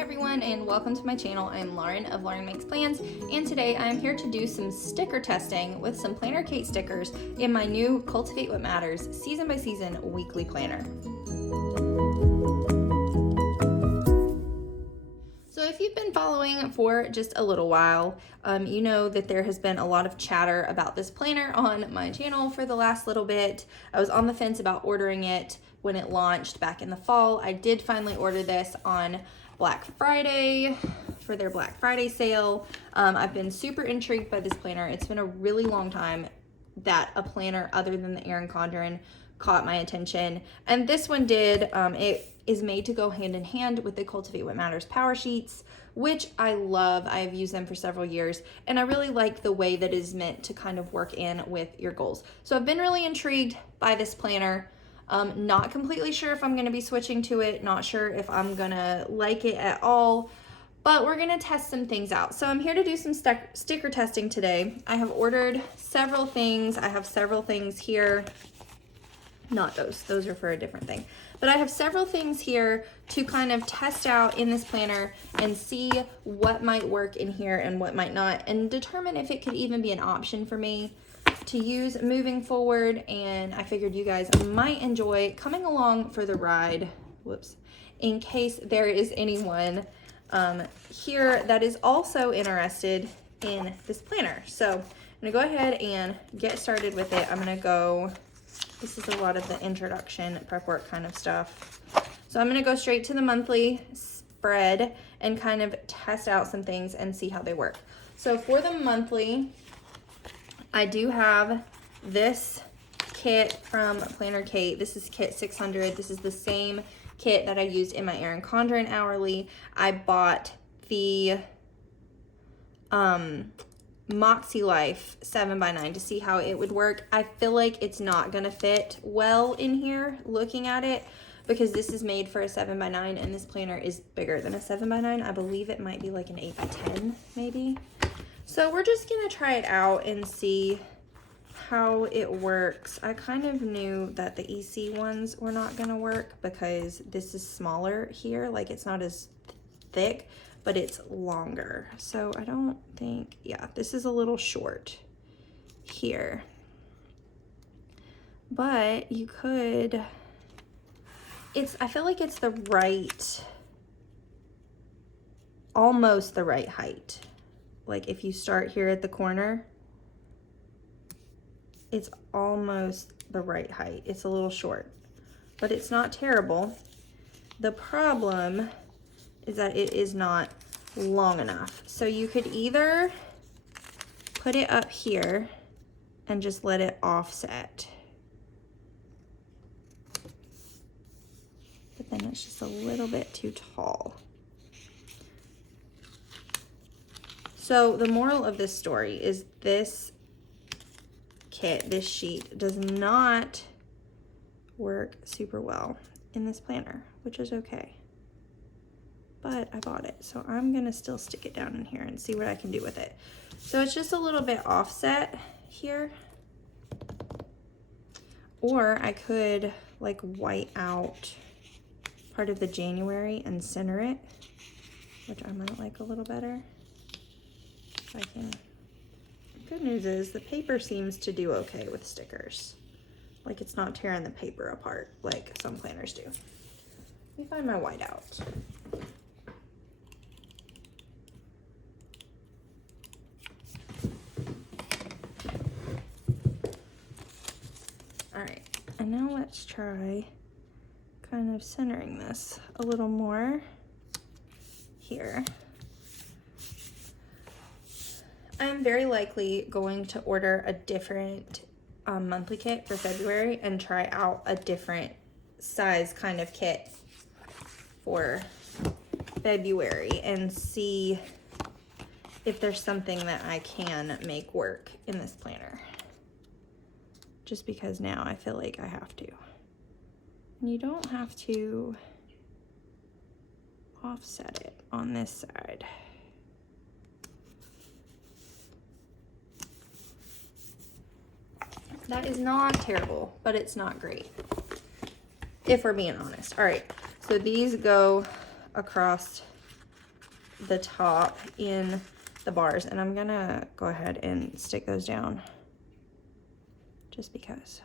everyone, and welcome to my channel. I'm Lauren of Lauren Makes Plans, and today I am here to do some sticker testing with some PlannerKate stickers in my new Cultivate What Matters season by season weekly planner. So if you've been following for just a little while, you know that there has been a lot of chatter about this planner on my channel for the last little bit. I was on the fence about ordering it when it launched back in the fall. I did finally order this on Black Friday for their Black Friday sale. I've been super intrigued by this planner. It's been a really long time that a planner other than the Erin Condren caught my attention, and this one did. It is made to go hand in hand with the Cultivate What Matters power sheets, which I love. I have used them for several years, and I really like the way that it is meant to kind of work in with your goals. So I've been really intrigued by this planner. Not completely sure if I'm going to be switching to it, not sure if I'm going to like it at all, but we're going to test some things out. So I'm here to do some sticker testing today. I have ordered several things. I have several things here. Not those are for a different thing. But I have several things here to kind of test out in this planner and see what might work in here and what might not, and determine if it could even be an option for me to use moving forward. And I figured you guys might enjoy coming along for the ride, in case there is anyone here that is also interested in this planner. So I'm gonna go ahead and get started with it. This is a lot of the introduction prep work kind of stuff. So I'm gonna go straight to the monthly spread and kind of test out some things and see how they work. So for the monthly, I do have this kit from PlannerKate. This is kit 600. This is the same kit that I used in my Erin Condren hourly. I bought the Moxie Life 7x9 to see how it would work. I feel like it's not gonna fit well in here looking at it, because this is made for a 7x9 and this planner is bigger than a 7x9. I believe it might be like an 8x10 maybe. So we're just gonna try it out and see how it works. I kind of knew that the EC ones were not gonna work because this is smaller here, like it's not as thick, but it's longer. So I don't think, yeah, this is a little short here. But you could, I feel like it's the right, almost the right height. Like if you start here at the corner, it's almost the right height. It's a little short, but it's not terrible. The problem is that it is not long enough. So you could either put it up here and just let it offset, but then it's just a little bit too tall. So the moral of this story is this kit, this sheet, does not work super well in this planner, which is okay. But I bought it, so I'm gonna still stick it down in here and see what I can do with it. So it's just a little bit offset here. Or I could like white out part of the January and center it, which I might like a little better. I can. Good news is the paper seems to do okay with stickers. Like it's not tearing the paper apart like some planners do. Let me find my whiteout. All right, and now let's try kind of centering this a little more here. I'm very likely going to order a different monthly kit for February and try out a different size kind of kit for February and see if there's something that I can make work in this planner. Just because now I feel like I have to. And you don't have to offset it on this side. That is not terrible, but it's not great, if we're being honest. All right, so these go across the top in the bars, and I'm gonna go ahead and stick those down just because.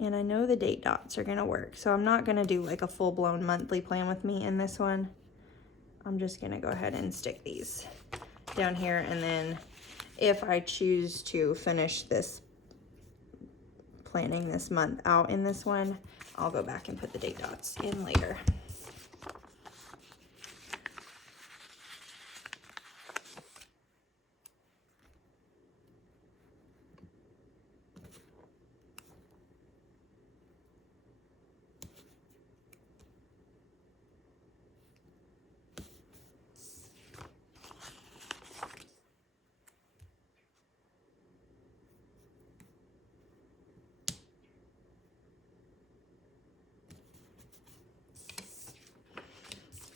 And I know the date dots are gonna work, so I'm not gonna do like a full-blown monthly plan with me in this one. I'm just gonna go ahead and stick these down here, and then if I choose to finish this planning this month out in this one, I'll go back and put the date dots in later.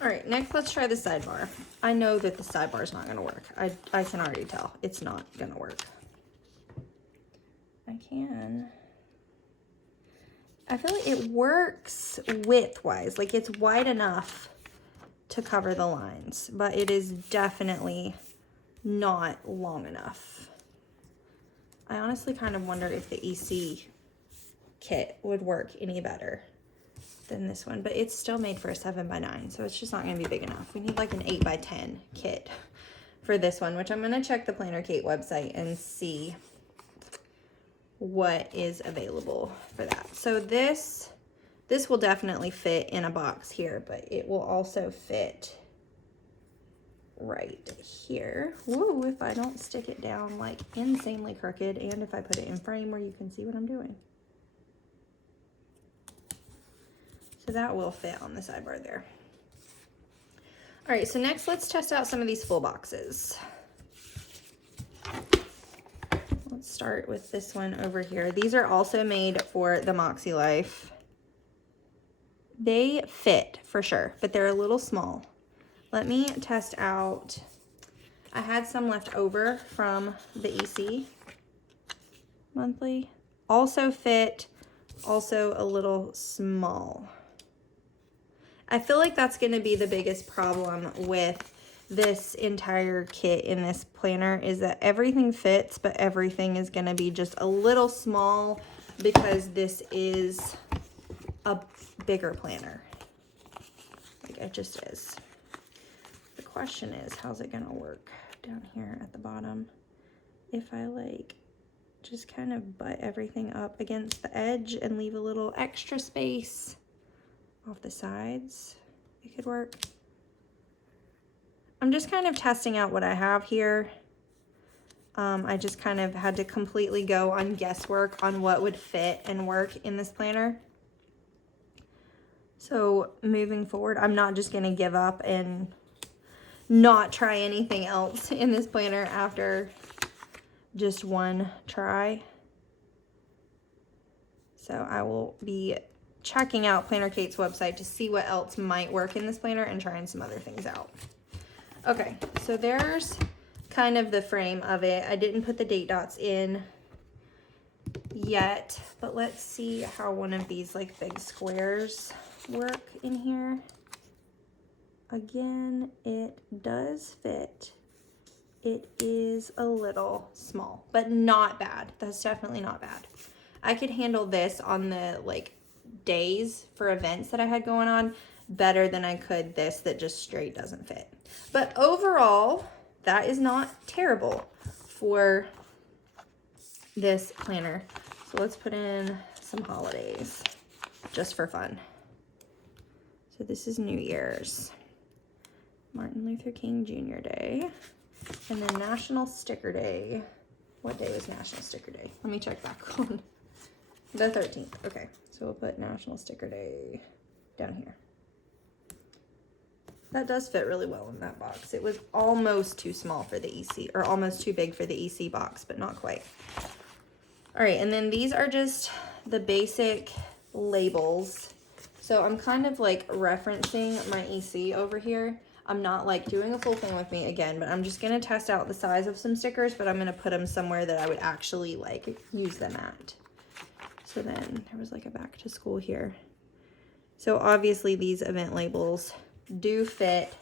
All right, next let's try the sidebar. I know that the sidebar is not gonna work. I can already tell it's not gonna work. I feel like it works width-wise, like it's wide enough to cover the lines, but it is definitely not long enough. I honestly kind of wonder if the EC kit would work any better than this one, but it's still made for a 7x9, so it's just not gonna be big enough. We need like an 8x10 kit for this one, which I'm gonna check the PlannerKate website and see what is available for that. So this will definitely fit in a box here, but it will also fit right here. Woo, if I don't stick it down like insanely crooked, and if I put it in frame where you can see what I'm doing. So that will fit on the sidebar there. All right, so next let's test out some of these full boxes. Let's start with this one over here. These are also made for the Moxie Life. They fit for sure, but they're a little small. Let me test out. I had some left over from the EC monthly. Also fit, also a little small. I feel like that's going to be the biggest problem with this entire kit in this planner, is that everything fits, but everything is going to be just a little small because this is a bigger planner. Like, it just is. The question is, how's it going to work down here at the bottom? If I like just kind of butt everything up against the edge and leave a little extra space off the sides, it could work. I'm just kind of testing out what I have here. I just kind of had to completely go on guesswork on what would fit and work in this planner. So moving forward, I'm not just gonna give up and not try anything else in this planner after just one try. So I will be checking out PlannerKate's website to see what else might work in this planner and trying some other things out. Okay, so there's kind of the frame of it. I didn't put the date dots in yet, but let's see how one of these like big squares work in here. Again, it does fit. It is a little small, but not bad. That's definitely not bad. I could handle this on the like days for events that I had going on better than I could this that just straight doesn't fit. But overall, that is not terrible for this planner. So let's put in some holidays just for fun. So this is New Year's, Martin Luther King Jr. Day, and then National Sticker Day. What day was National Sticker Day? Let me check back on the 13th. Okay, so we'll put National Sticker Day down here. That does fit really well in that box. It was almost too small for the EC, or almost too big for the EC box, but not quite. All right, and then these are just the basic labels. So I'm kind of like referencing my EC over here. I'm not like doing a full thing with me again, but I'm just gonna test out the size of some stickers, but I'm gonna put them somewhere that I would actually like use them at. So then there was like a back to school here. So obviously these event labels do fit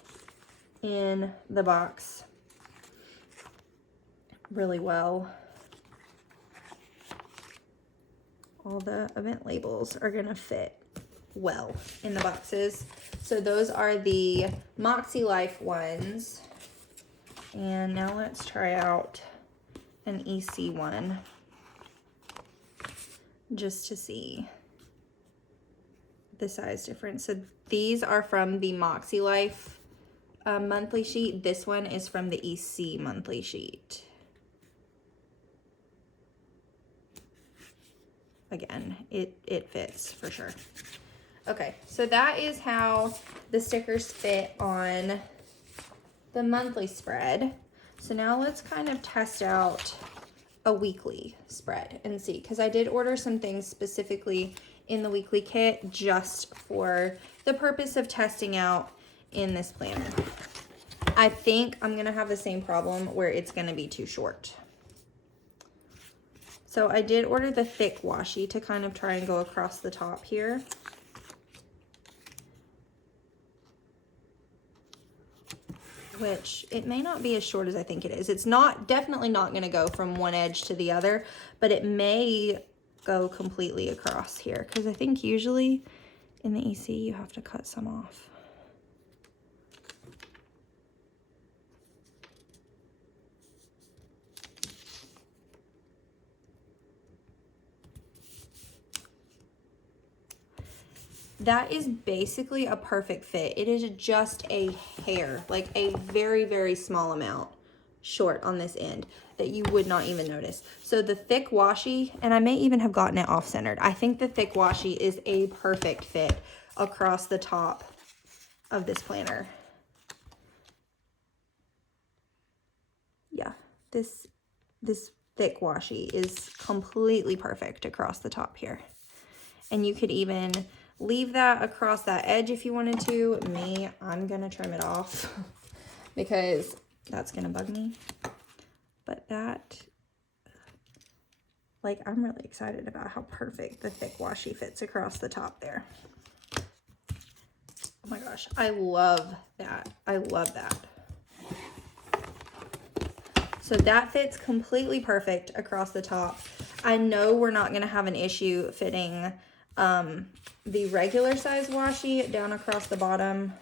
in the box really well. All the event labels are gonna fit well in the boxes. So those are the Moxie Life ones. And now let's try out an EC one just to see the size difference. So these are from the Moxie Life monthly sheet. This one is from the EC monthly sheet. Again, it fits for sure. Okay, so that is how the stickers fit on the monthly spread. So now let's kind of test out a weekly spread and see, because I did order some things specifically in the weekly kit just for the purpose of testing out in this planner. I think I'm gonna have the same problem where it's gonna be too short. So I did order the thick washi to kind of try and go across the top here. Which it may not be as short as I think it is. It's definitely not gonna go from one edge to the other, but it may go completely across here, because I think usually in the EC you have to cut some off. That is basically a perfect fit. It is just a hair, like a very, very small amount short on this end that you would not even notice. So the thick washi, and I may even have gotten it off-centered. I think the thick washi is a perfect fit across the top of this planner. Yeah, this thick washi is completely perfect across the top here. And you could even leave that across that edge if you wanted to. Me, I'm gonna trim it off because that's gonna bug me. But that, like, I'm really excited about how perfect the thick washi fits across the top there. Oh my gosh, I love that. I love that. So that fits completely perfect across the top. I know we're not gonna have an issue fitting the regular size washi down across the bottom,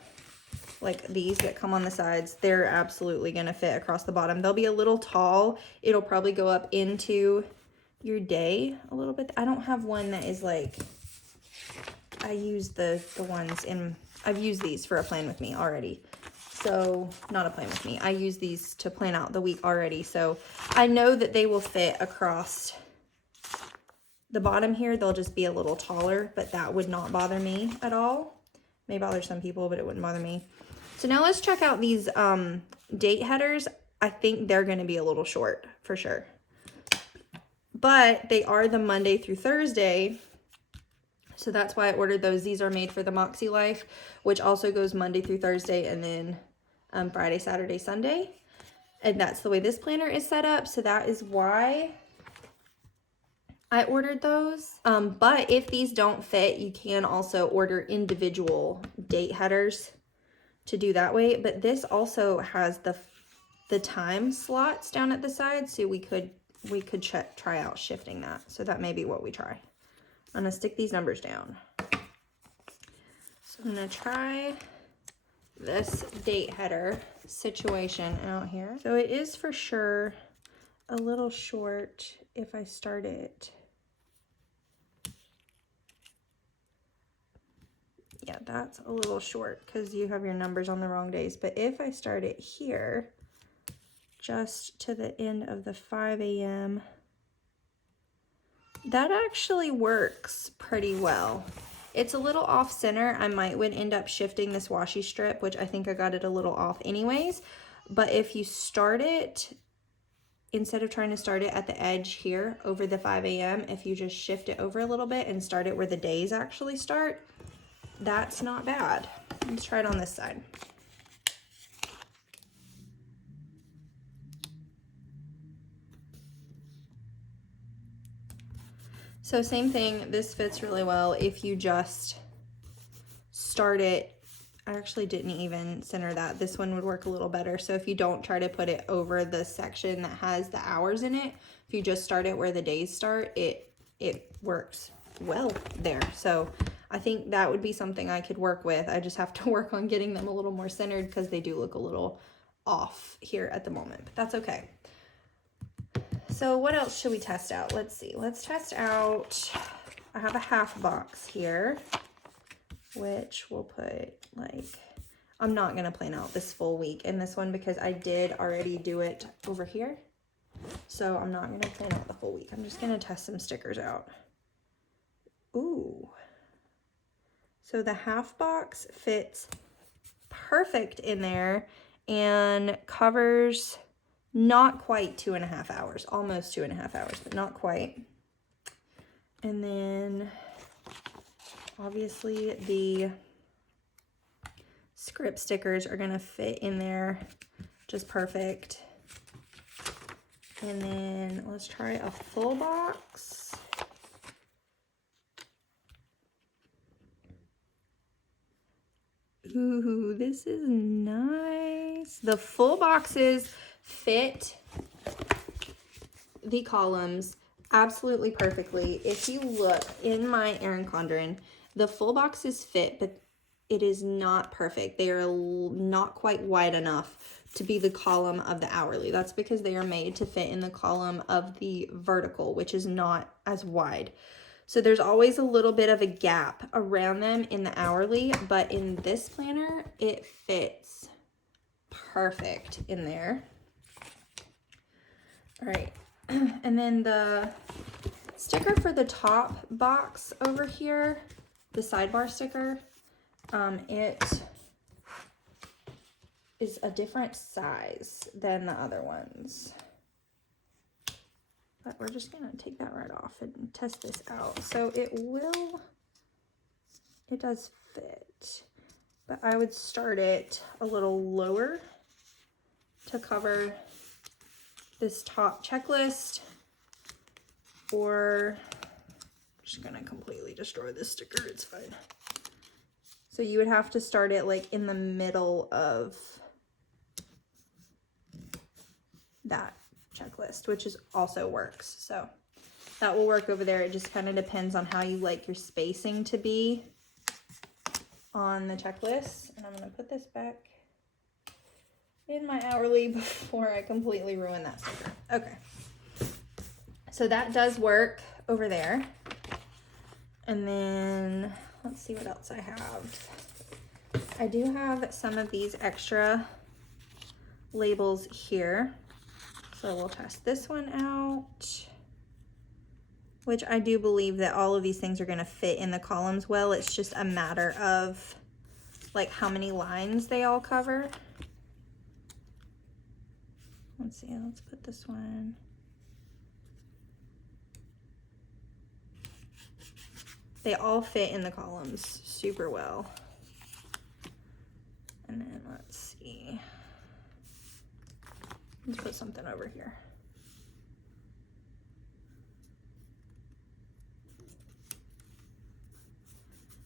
like these that come on the sides. They're absolutely gonna fit across the bottom. They'll be a little tall. It'll probably go up into your day a little bit. I don't have one that is like, I use the ones in, I've used these for a plan with me already. So, not a plan with me. I use these to plan out the week already. So, I know that they will fit across the bottom here. They'll just be a little taller, but that would not bother me at all. May bother some people, but it wouldn't bother me. So now let's check out these date headers. I think they're going to be a little short for sure. But they are the Monday through Thursday. So that's why I ordered those. These are made for the Moxie Life, which also goes Monday through Thursday and then Friday, Saturday, Sunday. And that's the way this planner is set up. So that is why I ordered those. But if these don't fit, you can also order individual date headers to do that way. But this also has the time slots down at the side, so we could try out shifting that. So that may be what we try. I'm gonna stick these numbers down. So I'm gonna try this date header situation out here. So it is for sure a little short if I start it. Yeah, that's a little short because you have your numbers on the wrong days. But if I start it here, just to the end of the 5 a.m., that actually works pretty well. It's a little off center. I would end up shifting this washi strip, which I think I got it a little off anyways. But if you start it, instead of trying to start it at the edge here over the 5 a.m., if you just shift it over a little bit and start it where the days actually start, that's not bad. Let's try it on this side. So same thing, this fits really well if you just start it I actually didn't even center that. This one would work a little better. So if you don't try to put it over the section that has the hours in it, if you just start it where the days start, it works well there. So I think that would be something I could work with. I just have to work on getting them a little more centered because they do look a little off here at the moment, but that's okay. So what else should we test out? Let's see. Let's test out, I have a half box here, which we'll put like, I'm not going to plan out this full week in this one because I did already do it over here. So I'm not going to plan out the whole week. I'm just going to test some stickers out. Ooh. So the half box fits perfect in there and covers not quite 2.5 hours, almost 2.5 hours, but not quite. And then obviously the script stickers are gonna fit in there just perfect. And then let's try a full box. Ooh, this is nice. The full boxes fit the columns absolutely perfectly. If you look in my Erin Condren, the full boxes fit, but it is not perfect. They are not quite wide enough to be the column of the hourly. That's because they are made to fit in the column of the vertical, which is not as wide. So there's always a little bit of a gap around them in the hourly, but in this planner, it fits perfect in there. All right, and then the sticker for the top box over here, the sidebar sticker, it is a different size than the other ones. But we're just gonna take that right off and test this out. So it does fit, but I would start it a little lower to cover this top checklist, or I'm just gonna completely destroy this sticker, it's fine. So you would have to start it like in the middle of that checklist, which is also works. So that will work over there. It just kind of depends on how you like your spacing to be on the checklist. And I'm going to put this back in my hourly before I completely ruin that sticker. Okay. So that does work over there. And then let's see what else I have. I do have some of these extra labels here. So we'll test this one out, which I do believe that all of these things are going to fit in the columns well. It's just a matter of like how many lines they all cover. Let's see, let's put this one. They all fit in the columns super well. And then let's see. Let's put something over here.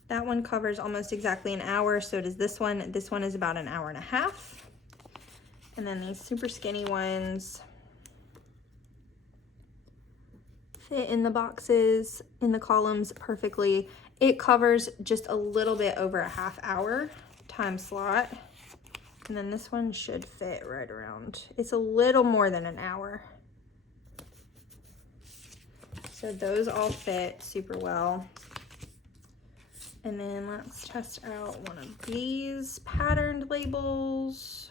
That one covers almost exactly an hour, so does this one. This one is about an hour and a half. And then these super skinny ones fit in the boxes, in the columns perfectly. It covers just a little bit over a half hour time slot. And then this one should fit right around, it's a little more than an hour. So those all fit super well. And then let's test out one of these patterned labels.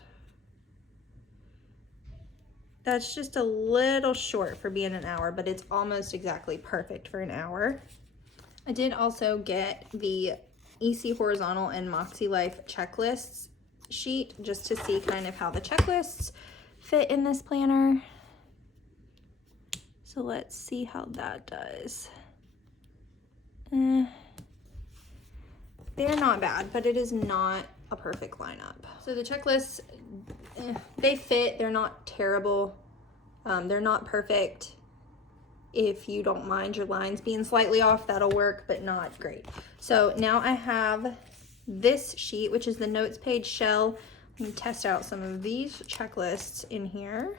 That's just a little short for being an hour, but it's almost exactly perfect for an hour. I did also get the EC Horizontal and Moxie Life checklists sheet just to see kind of how the checklists fit in this planner. So let's see how that does. They're not bad, but it is not a perfect lineup. So the checklists, they fit, they're not terrible. They're not perfect. If you don't mind your lines being slightly off, that'll work, but not great. So now I have this sheet, which is the notes page shell. Let me test out some of these checklists in here.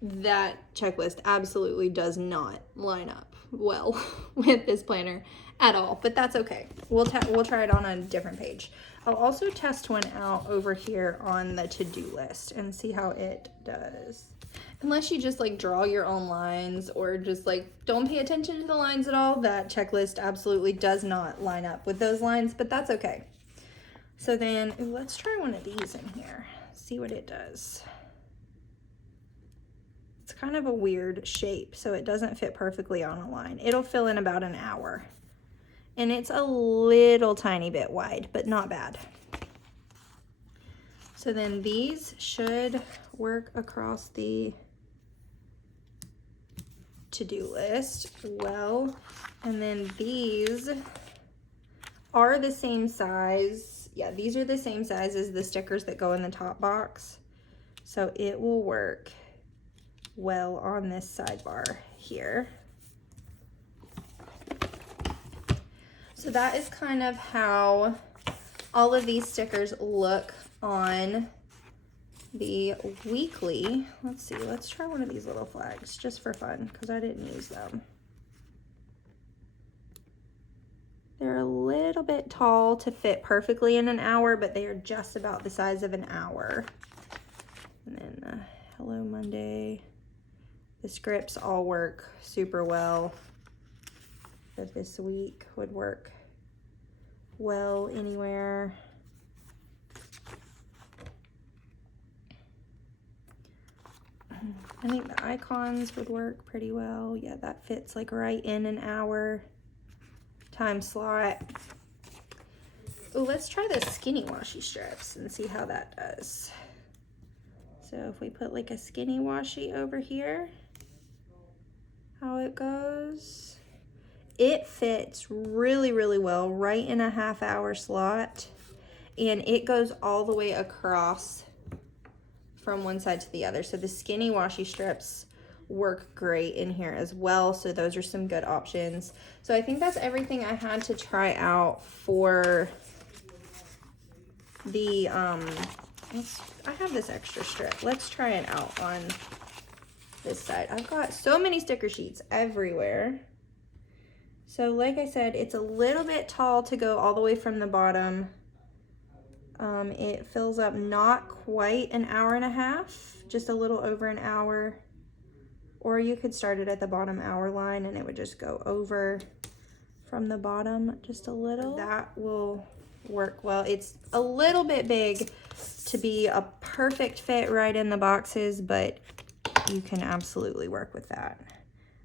That checklist absolutely does not line up well with this planner at all, but that's okay. We'll try it on a different page. I'll also test one out over here on the to-do list and see how it does. Unless you just like draw your own lines or just like don't pay attention to the lines at all, that checklist absolutely does not line up with those lines, but that's okay. So then let's try one of these in here, see what it does. It's kind of a weird shape, so it doesn't fit perfectly on a line. It'll fill in about an hour. And it's a little tiny bit wide, but not bad. So then these should work across the to-do list well. And then these are the same size. Yeah, these are the same size as the stickers that go in the top box. So it will work well on this sidebar here. So that is kind of how all of these stickers look on the weekly. Let's see, let's try one of these little flags just for fun because I didn't use them. They're a little bit tall to fit perfectly in an hour, but they are just about the size of an hour. And then Hello Monday. The scripts all work super well, but this week would work well anywhere. I think the icons would work pretty well. Yeah, that fits like right in an hour time slot. Oh, let's try the skinny washi strips and see how that does. So if we put like a skinny washi over here, how it goes. It fits really, really well right in a half-hour slot, and it goes all the way across from one side to the other. So the skinny washi strips work great in here as well. So those are some good options. So I think that's everything I had to try out for the, I have this extra strip. Let's try it out on this side. I've got so many sticker sheets everywhere. So like I said, it's a little bit tall to go all the way from the bottom. It fills up not quite an hour and a half, just a little over an hour. Or you could start it at the bottom hour line and it would just go over from the bottom just a little. That will work well. It's a little bit big to be a perfect fit right in the boxes, but you can absolutely work with that.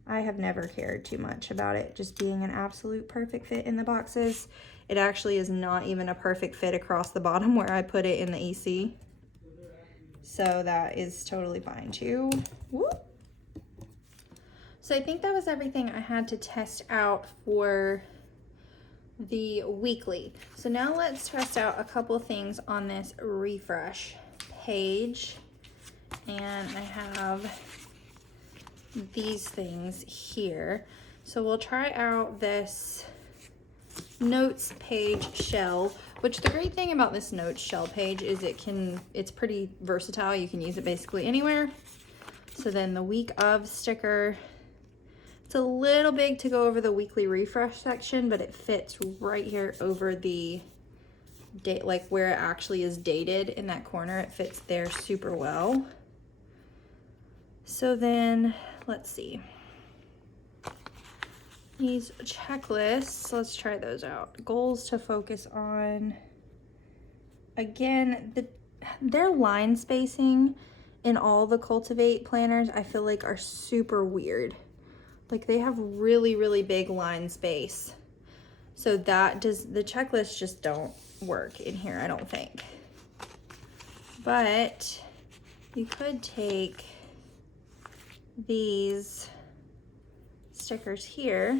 I have never cared too much about it just being an absolute perfect fit in the boxes. It actually is not even a perfect fit across the bottom where I put it in the EC. So that is totally fine too. Whoop. So I think that was everything I had to test out for the weekly. So now let's test out a couple things on this refresh page. And I have these things here. So we'll try out this notes page shell, which the great thing about this notes shell page is it's pretty versatile. You can use it basically anywhere. So then the week of sticker, it's a little big to go over the weekly refresh section, but it fits right here over the date, like where it actually is dated in that corner. It fits there super well. So then let's see. These checklists, let's try those out. Goals to focus on. Again, their line spacing in all the Cultivate planners, I feel like are super weird. Like they have really, really big line space. So the checklists just don't work in here, I don't think. But you could take these stickers here.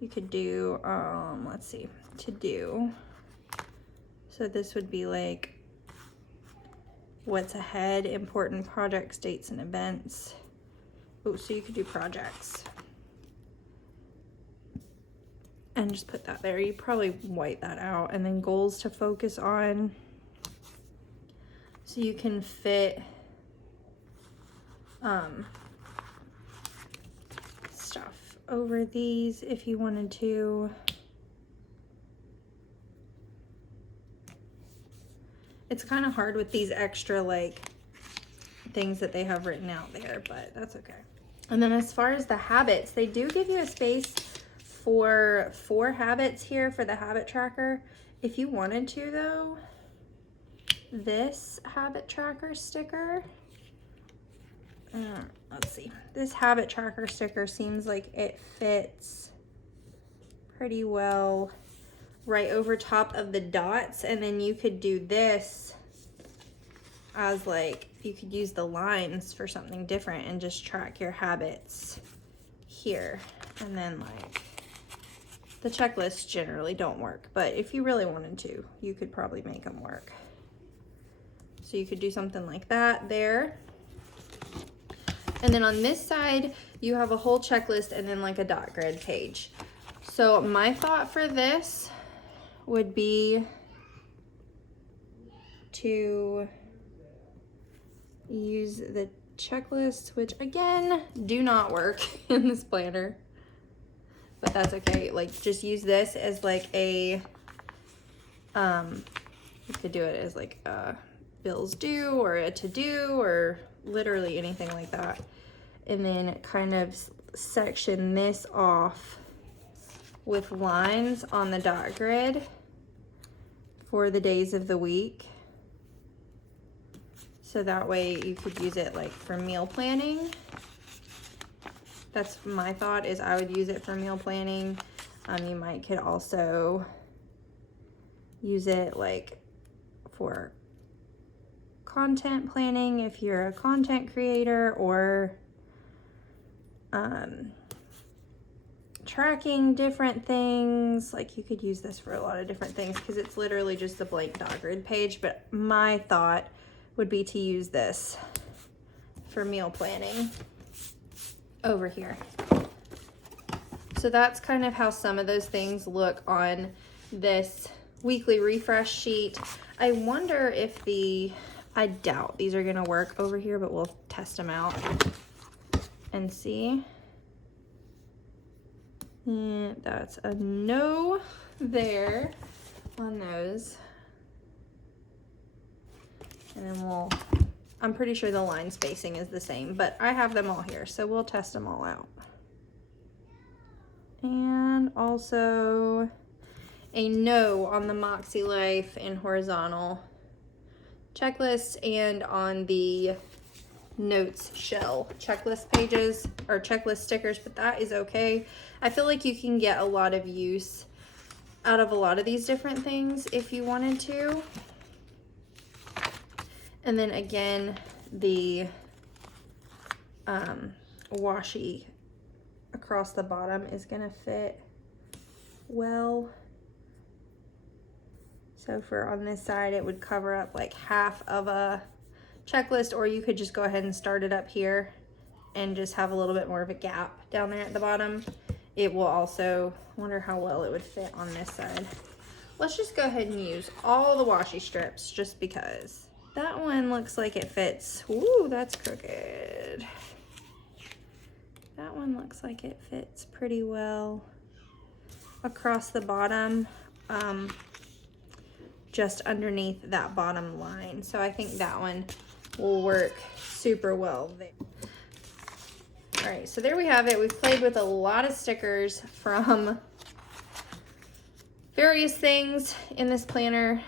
You could do, let's see, to do. So this would be like what's ahead, important projects, dates, and events. Oh, so you could do projects. And just put that there. You probably white that out. And then goals to focus on. So you can fit stuff over these if you wanted to. It's kind of hard with these extra like things that they have written out there, but that's okay. And then as far as the habits, they do give you a space for 4 habits here for the habit tracker. If you wanted to though, this habit tracker sticker, let's see, this habit tracker sticker seems like it fits pretty well right over top of the dots, and then you could do this as like, you could use the lines for something different and just track your habits here. And then like, the checklists generally don't work, but if you really wanted to, you could probably make them work. So you could do something like that there. And then on this side, you have a whole checklist and then like a dot grid page. So my thought for this would be to use the checklists, which again, do not work in this planner, but that's okay. Like just use this as like a, you could do it as like a bills due or a to-do or literally anything like that. And then kind of section this off with lines on the dot grid for the days of the week. So that way you could use it like for meal planning. That's my thought, is I would use it for meal planning. You might could also use it like for content planning if you're a content creator, or tracking different things. Like you could use this for a lot of different things because it's literally just a blank dot grid page, but my thought would be to use this for meal planning over here. So that's kind of how some of those things look on this weekly refresh sheet. I wonder if I doubt these are gonna work over here, but we'll test them out and see. And that's a no there on those. And then I'm pretty sure the line spacing is the same, but I have them all here, so we'll test them all out. And also a no on the Moxie Life and horizontal checklist, and on the notes shell checklist pages or checklist stickers, but that is okay. I feel like you can get a lot of use out of a lot of these different things if you wanted to. And then again, the washi across the bottom is gonna fit well. So for on this side, it would cover up like half of a checklist, or you could just go ahead and start it up here and just have a little bit more of a gap down there at the bottom. It will also, wonder how well it would fit on this side. Let's just go ahead and use all the washi strips just because. That one looks like it fits. Ooh, that's crooked. That one looks like it fits pretty well across the bottom, just underneath that bottom line. So I think that one will work super well there. All right, so there we have it. We've played with a lot of stickers from various things in this planner.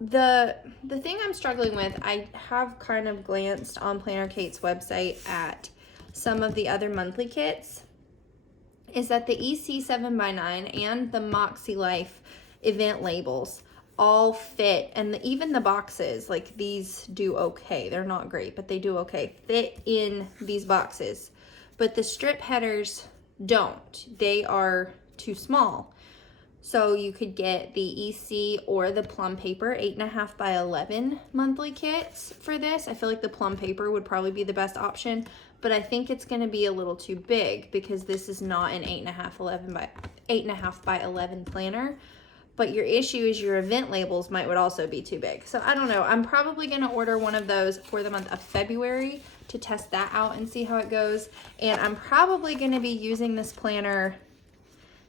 The thing I'm struggling with, I have kind of glanced on PlannerKate's website at some of the other monthly kits, is that the EC 7x9 and the Moxie Life event labels all fit, and even the boxes, like these do okay. They're not great, but they do okay, fit in these boxes. But the strip headers don't. They are too small. So you could get the EC or the plum paper 8.5 by 11 monthly kits for this. I feel like the plum paper would probably be the best option, but I think it's going to be a little too big because this is not an 8.5 by 11 planner. But your issue is your event labels would also be too big. So I don't know. I'm probably going to order one of those for the month of February to test that out and see how it goes. And I'm probably going to be using this planner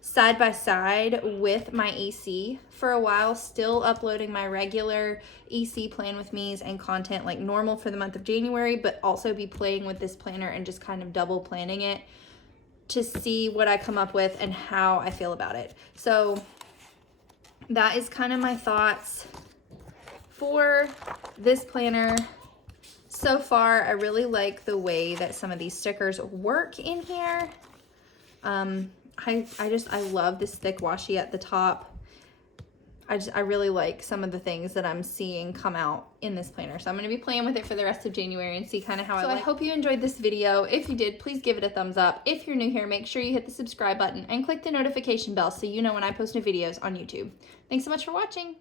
side by side with my EC for a while, still uploading my regular EC plan with me's and content like normal for the month of January, but also be playing with this planner and just kind of double planning it to see what I come up with and how I feel about it. So that is kind of my thoughts for this planner. So far, I really like the way that some of these stickers work in here. I love this thick washi at the top. I really like some of the things that I'm seeing come out in this planner. So I'm going to be playing with it for the rest of January and see kind of how I hope you enjoyed this video. If you did, please give it a thumbs up. If you're new here, make sure you hit the subscribe button and click the notification bell so you know when I post new videos on YouTube. Thanks so much for watching.